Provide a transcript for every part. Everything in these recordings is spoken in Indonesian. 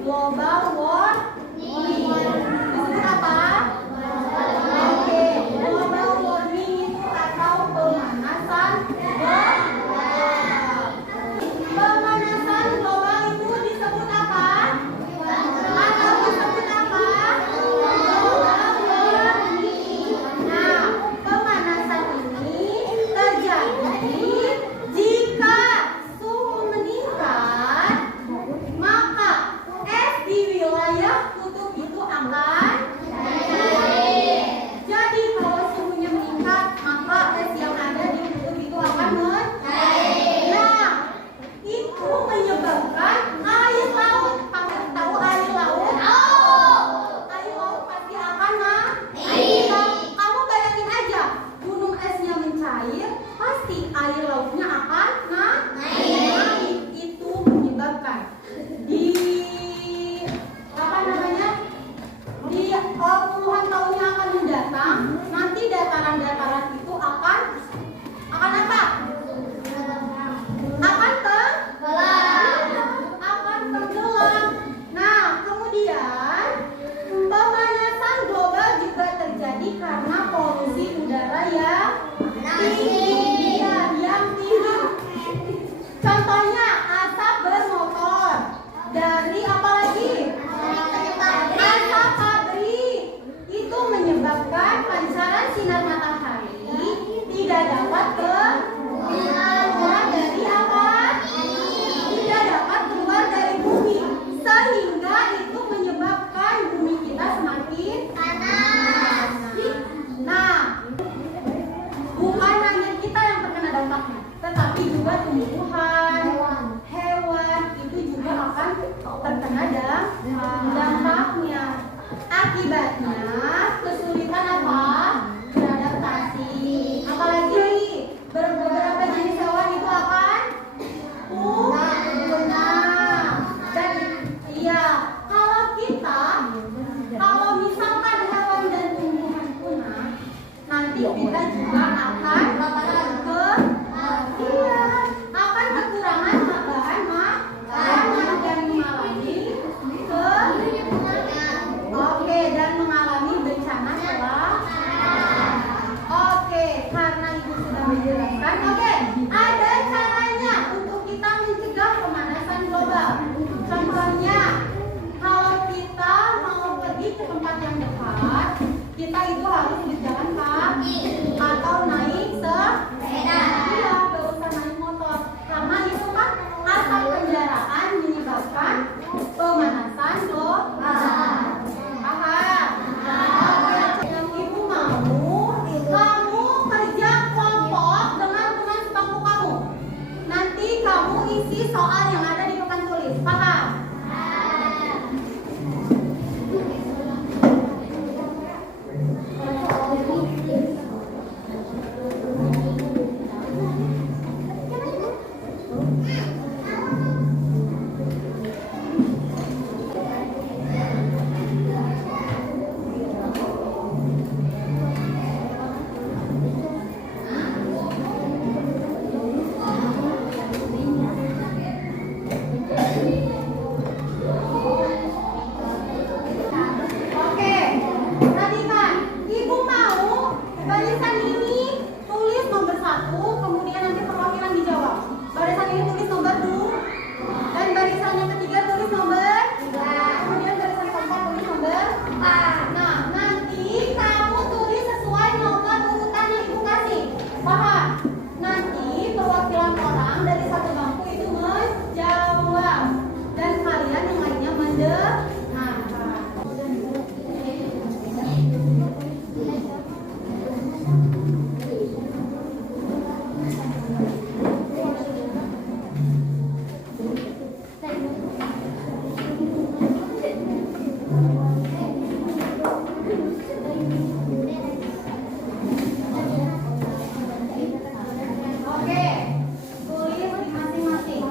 Global warming. Disebut apa? Oke, global warming itu atau pemanasan global. Pemanasan global itu disebut apa? Atau disebut apa? Global warming. Nah, pemanasan ini terjadi jika suhu meningkat, maka es di wilayah kutub itu akan naik. Jadi kalau suhunya meningkat, maka es yang ada di kutub itu akan naik. Nah, itu menyebabkan air laut. Tahu air laut? Air laut pasti akan naik. Kamu bayangin aja, gunung esnya mencair, pasti air lautnya akan naik. Itu menyebabkan di apa namanya, di puluhan tahun yang akan mendatang, nanti dataran-dataran itu akan apa? Akan tenggelam. Nah, kemudian pemanasan global juga terjadi karena polusi udara yang tinggi. Yang tinggi. Contohnya asap bermotor. Dari apa lagi? Asap pabrik. Itu menyebabkan pancaran sinar matahari tidak dapat keluar dari apa? Tidak dapat keluar dari bumi, sehingga itu menyebabkan bumi kita semakin panas. Nah, bukan hanya kita yang terkena dampaknya, tetapi juga tumbuhan, hewan itu juga akan terkena dampaknya. Akibatnya kesulitan apa? Beradaptasi. Apalagi beberapa jenis hewan itu akan punah. Dan iya, kalau misalkan hewan dan tumbuhan punah, nanti kita juga akan kekurangan bahan makanan dan mengalami bencana alam. Oke, karena ibu sudah menjelaskan. Oke, ada caranya untuk kita mencegah pemanasan global. Contohnya, kalau kita mau pergi ke tempat yang dekat, kita itu harus berjalan kaki atau naik sepeda. Iya, gak usah naik motor. Karena itu kan asap kendaraan menyebabkan pemanasan global. Paham? Yang ibu mau, kamu kerja kelompok dengan teman sebangku kamu. Nanti kamu isi soal yang ada di papan tulis. Paham? Oke, perhatikan. Ibu mau barisan ini tulis nomor 1, kemudian nanti perwakilan dijawab. Barisan ini tulis nomor 2, dan barisan yang ketiga tulis nomor 3, kemudian barisan keempat tulis nomor 4. Nah, nanti kamu tulis sesuai nomor urutan yang ibu kasih. Paham? Nanti perwakilan orang dari satu bangku itu menjawab, dan kalian yang lainnya mendengar. Oke, tulis di masing-masing.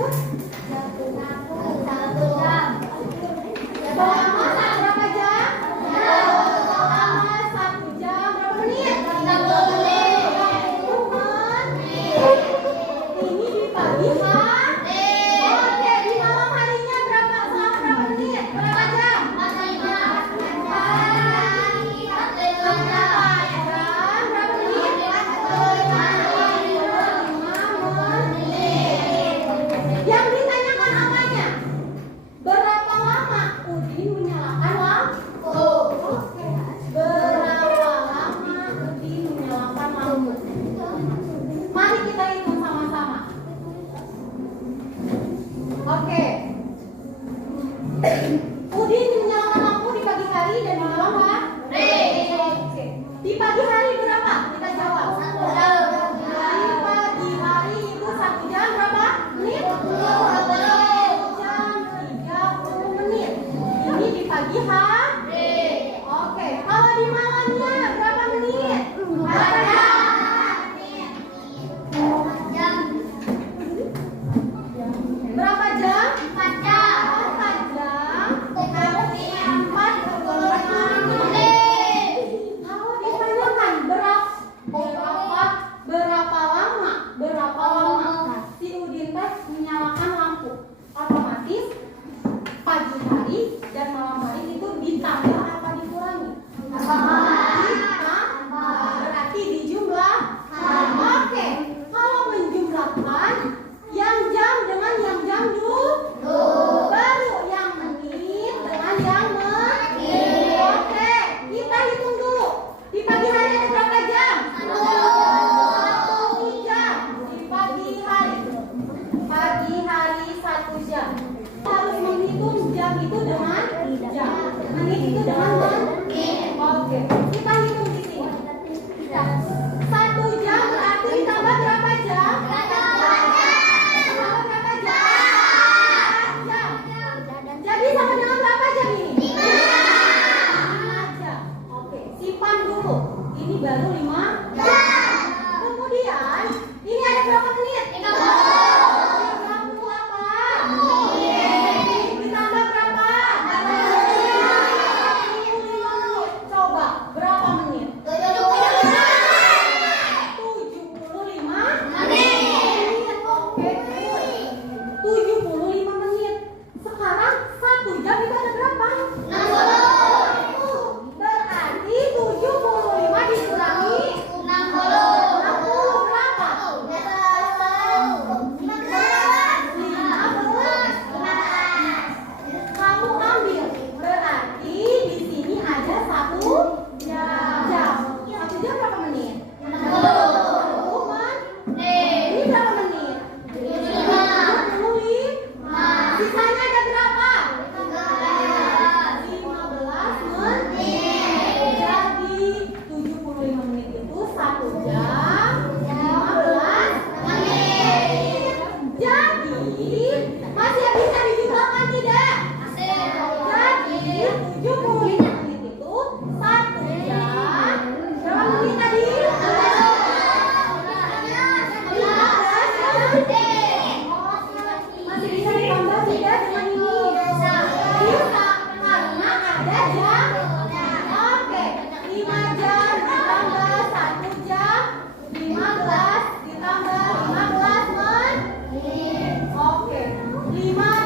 nyapu? Selama berapa jam? Selama 1 jam berapa menit? 30 menit. Ini di pagi hari. Oke, di malam harinya berapa? Selama berapa menit? Berapa jam? 45 menit. Yang ditanyakan apanya? Berapa lama Udin menyalakan lampu? Oke. Berapa lama Udin menyalakan lampu? Mari kita hitung sama-sama. Oke. Udin menyalakan lampu di pagi hari dan di malam hari. Oke. Di pagi hari berapa? Kita jawab. Di pagi hari itu 1 jam berapa menit? 1 jam 30 menit. Ini di pagi hari. Oke. Kalau di malamnya berapa menit? Berapa jam? Berapa jam? 4 jam. 4 jam. 45 menit. Kalau ditanyakan berapa lama si Udin teh menyalakan lampu, otomatis pagi hari dan malam hari itu ditambah apa dikurangi? Ditambah. Berarti dijumlahkan. Oke. Kalau menjumlahkan yang jam dengan yang jam dulu, baru yang menit dengan yang menit. Oke, kita hitung dulu. Di pagi hari ada berapa jam? 1 jam. Di pagi hari 1 jam. Harus menghitung jam itu dengan jam, menit itu dengan menit. Oke, kita hitung di sini. 1 jam berarti ditambah berapa jam? Ditambah berapa jam? Jadi sama dengan berapa jam ini? 5 jam. Oke, simpan dulu. Ini baru 5 jam. Kemudian ini ada berapa menit? 30 apa? Ditambah berapa? 45 menit. Coba berapa menit? 75 menit. Oke, good. 75 menit. Sekarang 1 jam itu ada berapa? 60. Berarti 75 dikurangi 60 berapa? 15. Kamu ambil. Berarti di sini ada 1 jam. 1 jam berapa menit? 60 menit. Ini berapa menit? 75. Sisanya ada berapa? 15 menit. Jadi 75 menit itu 1 jam 15 menit. Jadi masih bisa dijumlahkan tidak? Jadi 75 menit itu 1 jam berapa menit tadi? 15 menit. Masih bisa ditambah tidak dengan ini? Bisa, karena ada jam. Oke, 5 jam ditambah 1 jam 15 ditambah 15 menit. Oke, 5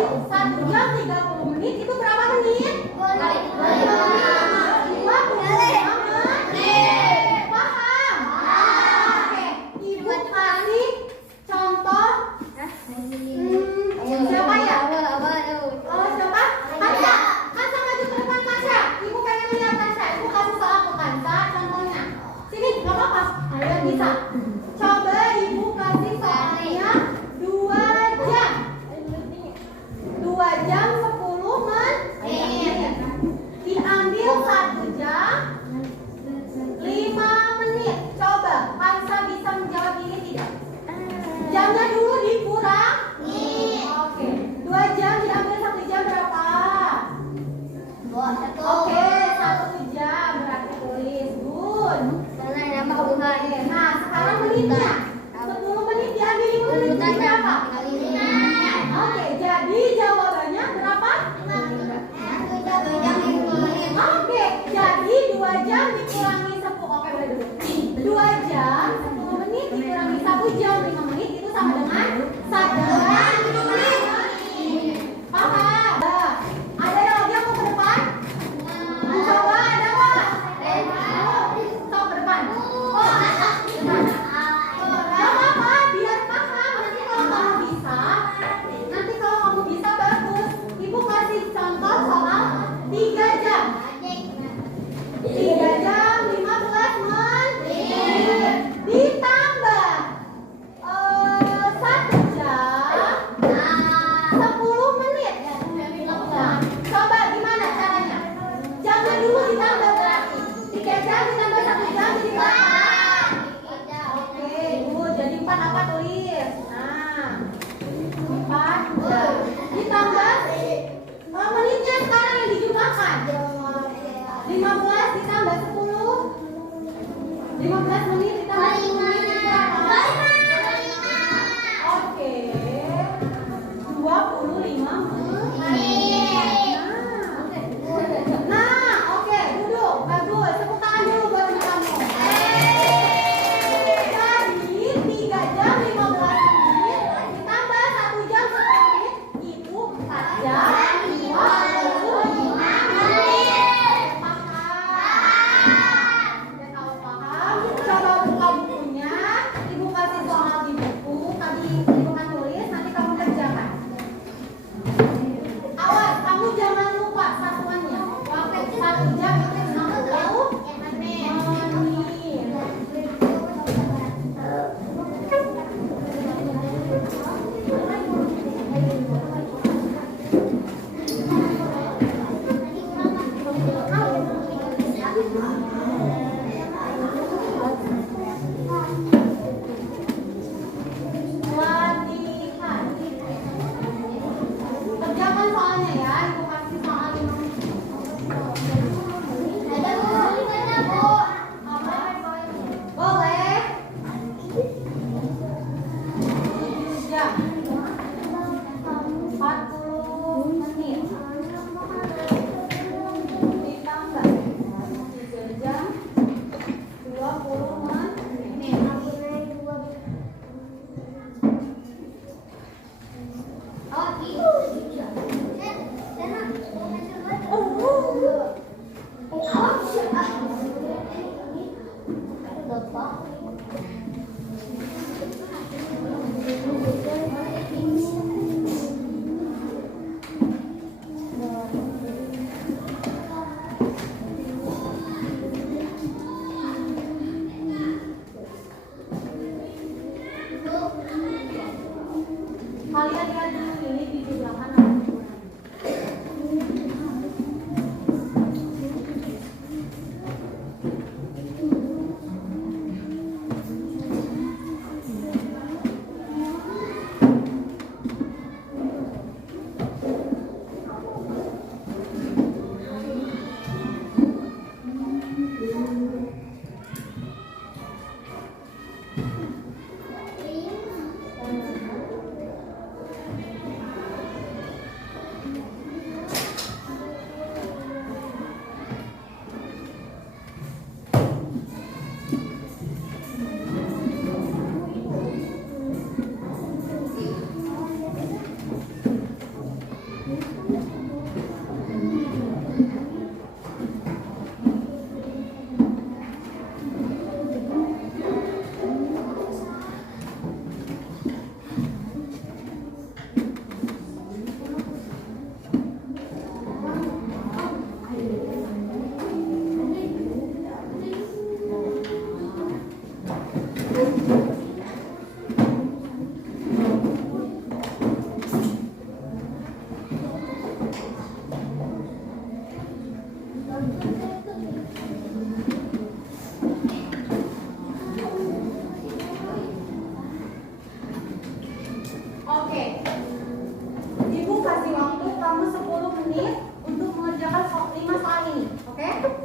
1 jam 30 menit itu berapa menit? 25 menit. Paham? Oke, Ibu kasih contoh. Siapa ya? Oh, siapa? Kansa. Kansa maju ke depan, Kansa. Ibu pengen lihat Kansa. Ibu kasih soal ke Kansa contohnya. Sini, nggak apa-apa. Ayo bisa. Coba Ibu kasih soalnya 2 jam. 2 jam 10 menit. Diambil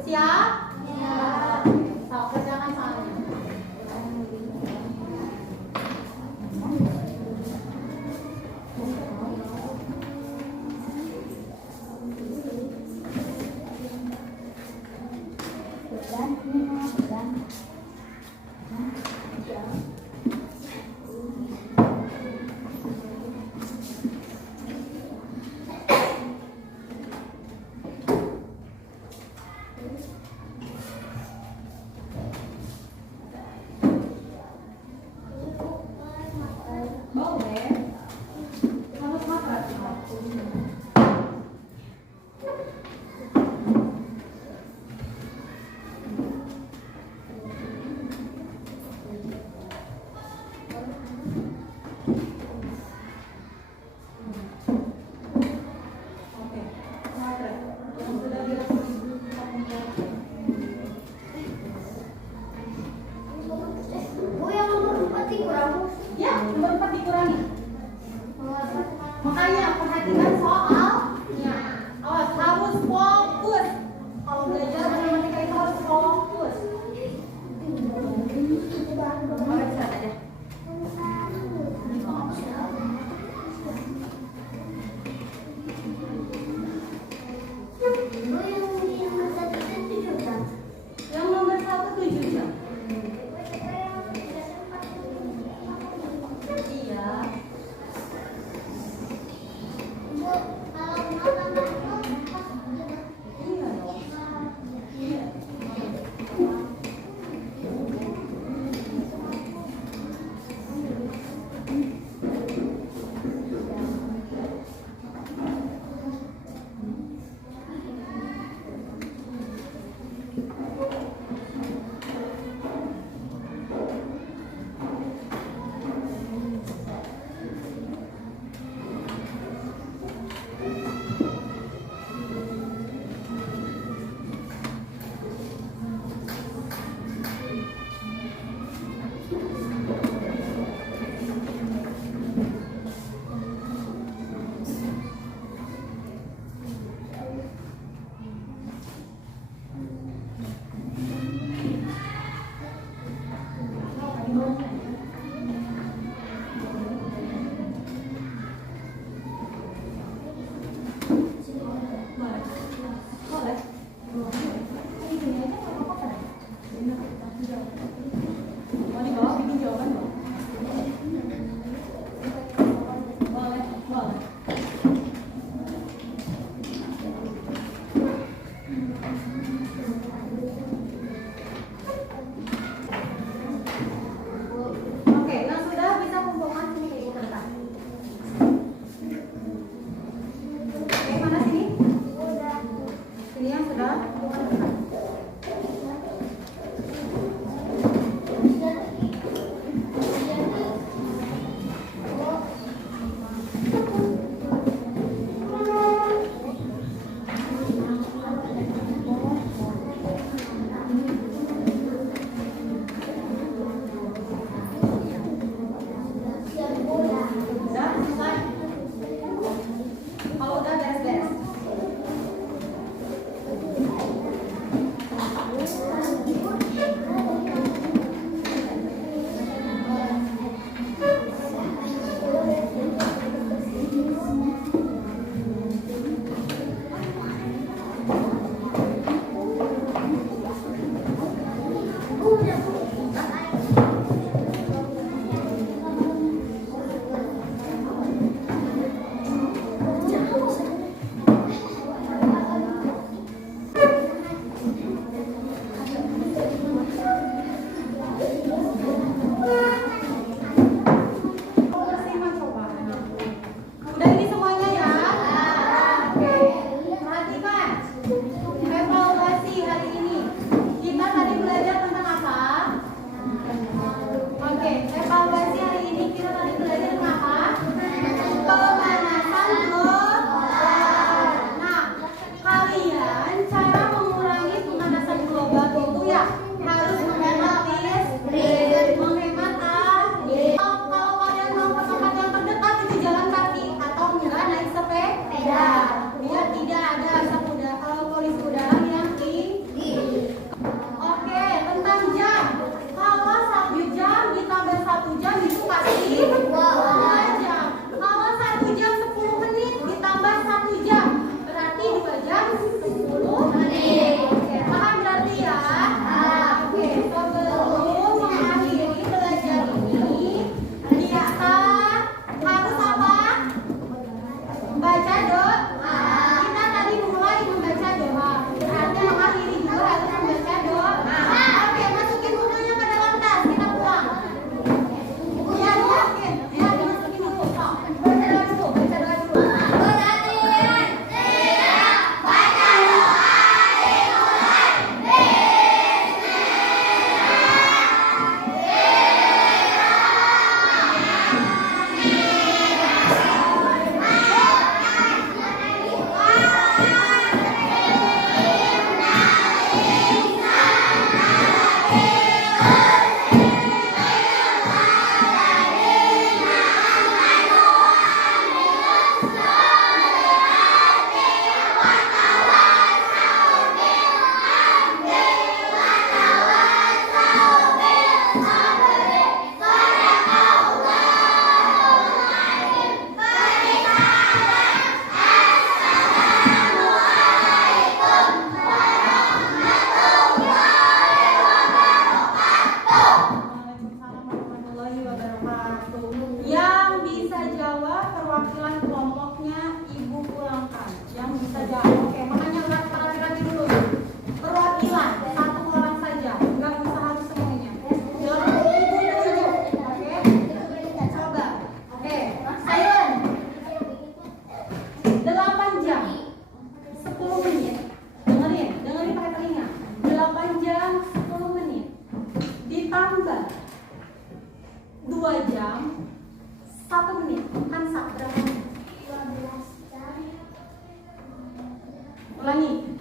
Siap? Siap. So, kerjakan soalnya.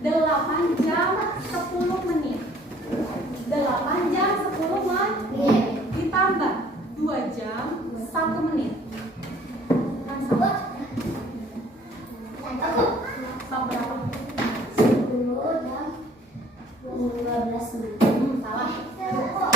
8 jam 10 menit. 8 jam 10 menit ditambah 2 jam 1 menit. Kan sama? Sama berapa? 10 dan 12 menit. Salah.